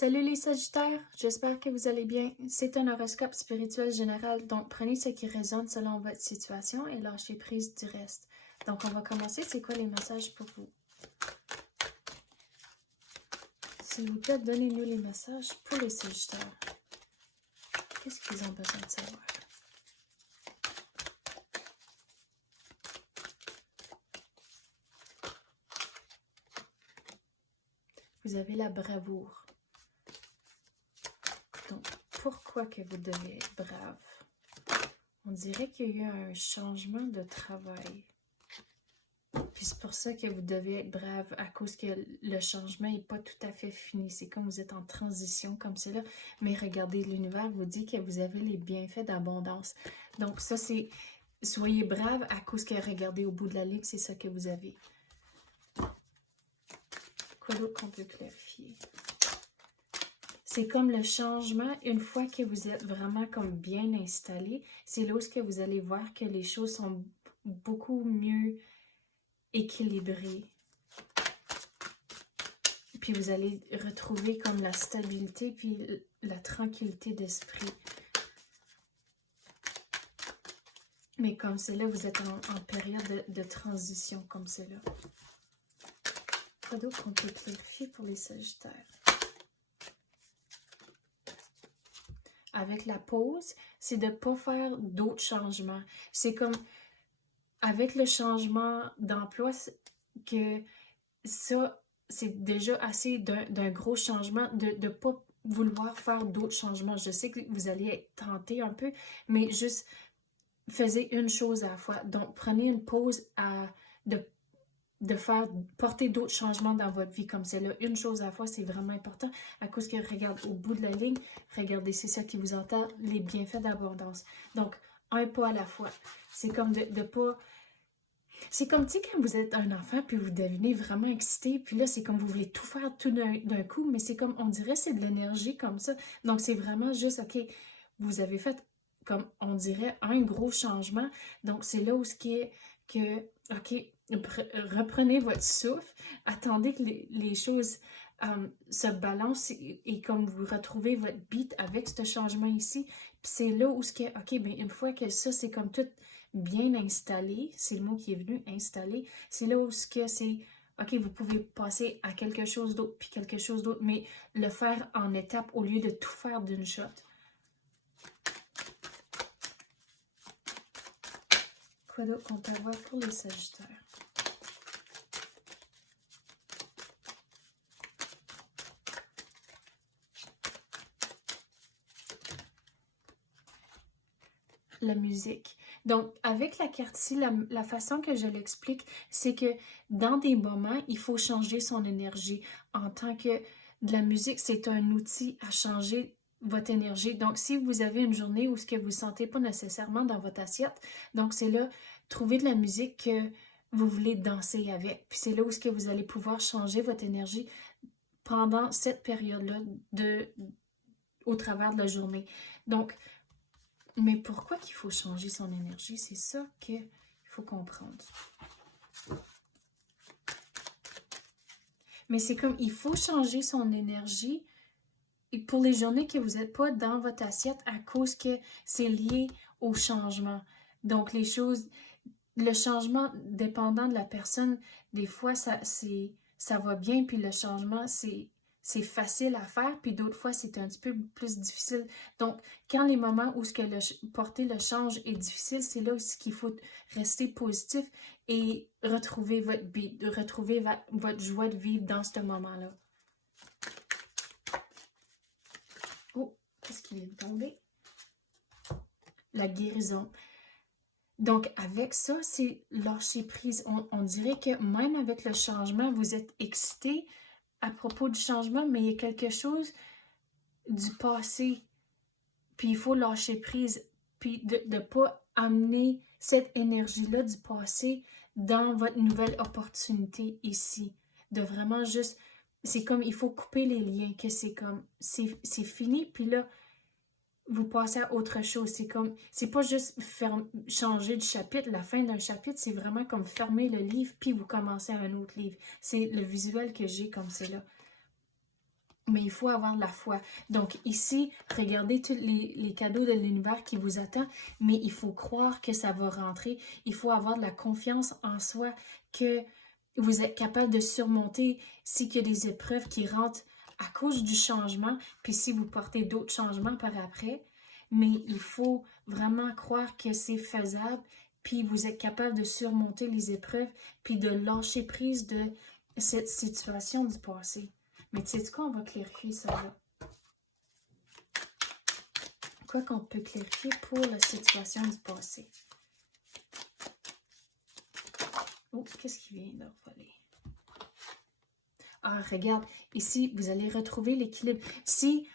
Salut les Sagittaires, j'espère que vous allez bien. C'est un horoscope spirituel général, donc prenez ce qui résonne selon votre situation et lâchez prise du reste. Donc on va commencer, c'est quoi les messages pour vous? S'il vous plaît, donnez-nous les messages pour les Sagittaires. Qu'est-ce qu'ils ont besoin de savoir? Vous avez la bravoure. Donc, pourquoi que vous devez être brave? On dirait qu'il y a eu un changement de travail. Puis c'est pour ça que vous devez être brave, à cause que le changement n'est pas tout à fait fini. C'est comme vous êtes en transition comme cela. Mais regardez, l'univers vous dit que vous avez les bienfaits d'abondance. Donc ça, c'est... Soyez brave à cause que, regardez, au bout de la ligne, c'est ça que vous avez. Quoi d'autre qu'on peut clarifier? C'est comme le changement, une fois que vous êtes vraiment comme bien installé, c'est là où que vous allez voir que les choses sont beaucoup mieux équilibrées. Puis vous allez retrouver comme la stabilité puis la tranquillité d'esprit. Mais comme c'est là, vous êtes en période de transition comme c'est là. Quoi d'autre qu'on peut clarifier pour les Sagittaires? Avec la pause, c'est de ne pas faire d'autres changements. C'est comme, avec le changement d'emploi, que ça, c'est déjà assez d'un gros changement, de ne pas vouloir faire d'autres changements. Je sais que vous allez être tenté un peu, mais juste faisez une chose à la fois. Donc, prenez une pause de faire porter d'autres changements dans votre vie comme celle-là. Une chose à la fois, c'est vraiment important à cause que, regarde, au bout de la ligne, regardez, c'est ça qui vous entend, les bienfaits d'abondance. Donc, un pas à la fois. C'est comme de pas... C'est comme, tu sais, quand vous êtes un enfant, puis vous devenez vraiment excité, puis là, c'est comme vous voulez tout faire tout d'un coup, mais c'est comme, on dirait, c'est de l'énergie comme ça. Donc, c'est vraiment juste, OK, vous avez fait, comme on dirait, un gros changement. Donc, c'est là où ce qui est que, OK, reprenez votre souffle, attendez que les choses se balancent et comme vous retrouvez votre beat avec ce changement ici. Puis c'est là où ce qui est, OK, bien, une fois que ça, c'est comme tout bien installé, c'est le mot qui est venu, installé, c'est là où ce que c'est, OK, vous pouvez passer à quelque chose d'autre, puis quelque chose d'autre, mais le faire en étapes au lieu de tout faire d'une shot. Quoi d'autre qu'on peut avoir pour les Sagittaires? La musique. Donc, avec la carte ici, la façon que je l'explique, c'est que dans des moments, il faut changer son énergie. En tant que de la musique, c'est un outil à changer votre énergie. Donc, si vous avez une journée où ce que vous ne sentez pas nécessairement dans votre assiette, donc c'est là, trouver de la musique que vous voulez danser avec. Puis c'est là où ce que vous allez pouvoir changer votre énergie pendant cette période-là au travers de la journée. Donc, mais pourquoi qu'il faut changer son énergie? C'est ça qu'il faut comprendre. Mais c'est comme, il faut changer son énergie pour les journées que vous n'êtes pas dans votre assiette à cause que c'est lié au changement. Donc, les choses, le changement dépendant de la personne, des fois, ça va bien, puis le changement, c'est facile à faire, puis d'autres fois, c'est un petit peu plus difficile. Donc, quand les moments où ce que porter le change est difficile, c'est là aussi qu'il faut rester positif et retrouver votre beat, retrouver votre joie de vivre dans ce moment-là. Oh, qu'est-ce qui vient de tomber? La guérison. Donc, avec ça, c'est lâcher prise. On dirait que même avec le changement, vous êtes excité à propos du changement, mais il y a quelque chose du passé. Puis il faut lâcher prise. Puis de ne pas amener cette énergie-là du passé dans votre nouvelle opportunité ici. De vraiment juste... C'est comme, il faut couper les liens, que c'est comme, c'est fini, puis là, vous passez à autre chose. C'est comme, c'est pas juste changer de chapitre, la fin d'un chapitre, c'est vraiment comme fermer le livre, puis vous commencez un autre livre. C'est le visuel que j'ai comme c'est là. mais il faut avoir de la foi. Donc ici, regardez tous les cadeaux de l'univers qui vous attendent, mais il faut croire que ça va rentrer. Il faut avoir de la confiance en soi, que vous êtes capable de surmonter s'il y a des épreuves qui rentrent à cause du changement, puis si vous portez d'autres changements par après. Mais il faut vraiment croire que c'est faisable, puis vous êtes capable de surmonter les épreuves, puis de lâcher prise de cette situation du passé. Mais tu sais quoi, on va clarifier ça là. Quoi qu'on peut clarifier pour la situation du passé. Oh, qu'est-ce qui vient de voler? Ah, regarde, ici, vous allez retrouver l'équilibre. Si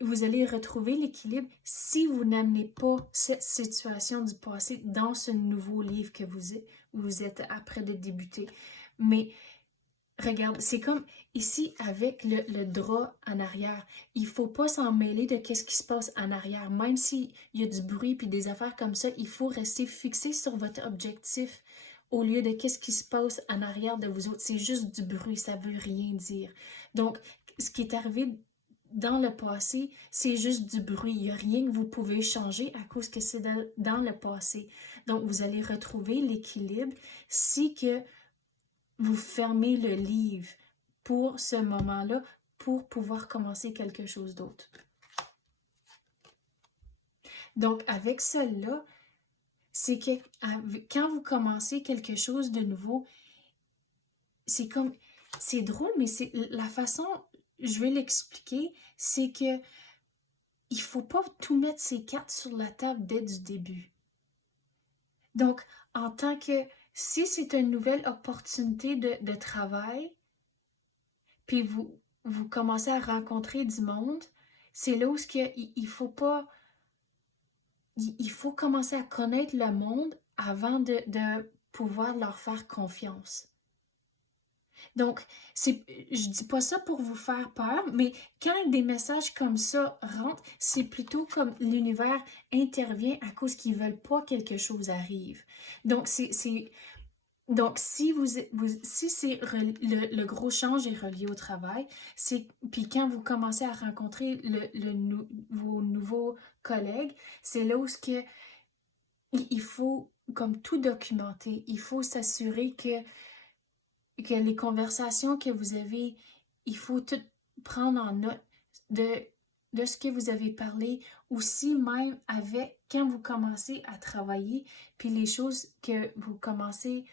vous allez retrouver l'équilibre si vous n'amenez pas cette situation du passé dans ce nouveau livre que vous êtes après de débuter. Mais regarde, c'est comme ici avec le drap en arrière. Il faut pas s'en mêler de qu'est-ce qui se passe en arrière. Même s'il y a du bruit puis des affaires comme ça, il faut rester fixé sur votre objectif au lieu de qu'est-ce qui se passe en arrière de vous autres. C'est juste du bruit, ça veut rien dire. Donc, ce qui est arrivé dans le passé, c'est juste du bruit. Il n'y a rien que vous pouvez changer à cause que c'est dans le passé. Donc, vous allez retrouver l'équilibre si que vous fermez le livre pour ce moment-là, pour pouvoir commencer quelque chose d'autre. Donc, avec celle-là, c'est que quand vous commencez quelque chose de nouveau, c'est comme, c'est drôle, mais c'est la façon, je vais l'expliquer, c'est que il faut pas tout mettre ses cartes sur la table dès du début. Donc, en tant que, si c'est une nouvelle opportunité de travail, puis vous commencez à rencontrer du monde, c'est là où il faut pas, il faut commencer à connaître le monde avant de pouvoir leur faire confiance. Donc, je dis pas ça pour vous faire peur, mais quand des messages comme ça rentrent, c'est plutôt comme l'univers intervient à cause qu'ils veulent pas que quelque chose arrive. Donc, donc, si c'est le gros change est relié au travail, puis quand vous commencez à rencontrer vos nouveaux collègues, c'est là où il faut comme tout documenter. Il faut s'assurer que les conversations que vous avez, il faut tout prendre en note de ce que vous avez parlé, aussi même avec quand vous commencez à travailler, puis les choses que vous commencez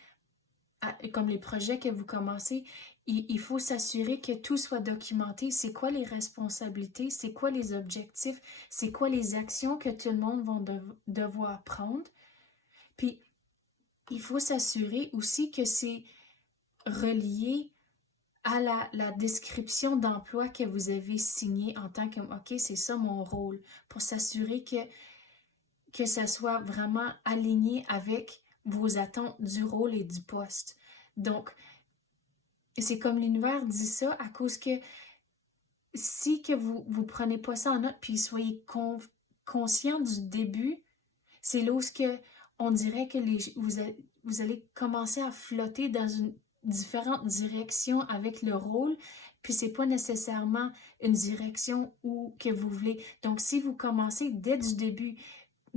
comme les projets que vous commencez, il faut s'assurer que tout soit documenté. C'est quoi les responsabilités, c'est quoi les objectifs, c'est quoi les actions que tout le monde va devoir prendre. Puis, il faut s'assurer aussi que c'est relié à la description d'emploi que vous avez signée en tant que, OK, c'est ça mon rôle, pour s'assurer que ça soit vraiment aligné avec vos attentes du rôle et du poste. Donc, c'est comme l'univers dit ça à cause que si que vous prenez pas ça en note puis soyez conscient du début, c'est là où on dirait que vous allez commencer à flotter dans une différente direction avec le rôle, puis c'est pas nécessairement une direction où que vous voulez. Donc si vous commencez dès du début,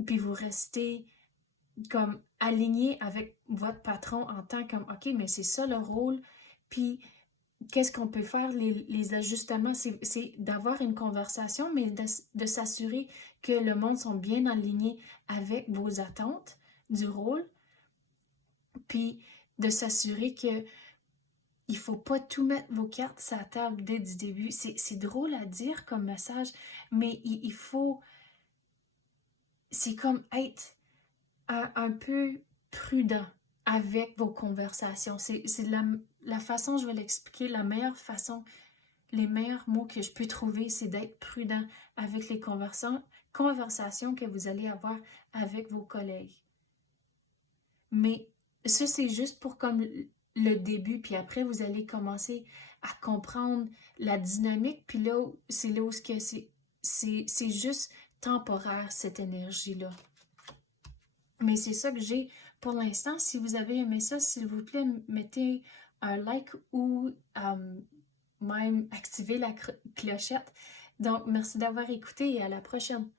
puis vous restez comme aligné avec votre patron en tant que OK, mais c'est ça le rôle, puis qu'est-ce qu'on peut faire, les ajustements, c'est d'avoir une conversation, mais de s'assurer que le monde sont bien alignés avec vos attentes du rôle, puis de s'assurer que il faut pas tout mettre vos cartes sur la table dès du début. C'est drôle à dire comme message, mais il faut, c'est comme être un peu prudent avec vos conversations. C'est la façon, je vais l'expliquer, la meilleure façon. Les meilleurs mots que je peux trouver, c'est d'être prudent avec les conversations que vous allez avoir avec vos collègues. Mais ça, c'est juste pour comme le début, puis après, vous allez commencer à comprendre la dynamique, puis là, c'est là où c'est juste temporaire, cette énergie-là. Mais c'est ça que j'ai pour l'instant. Si vous avez aimé ça, s'il vous plaît, mettez un like ou même activer la clochette. Donc, merci d'avoir écouté et à la prochaine.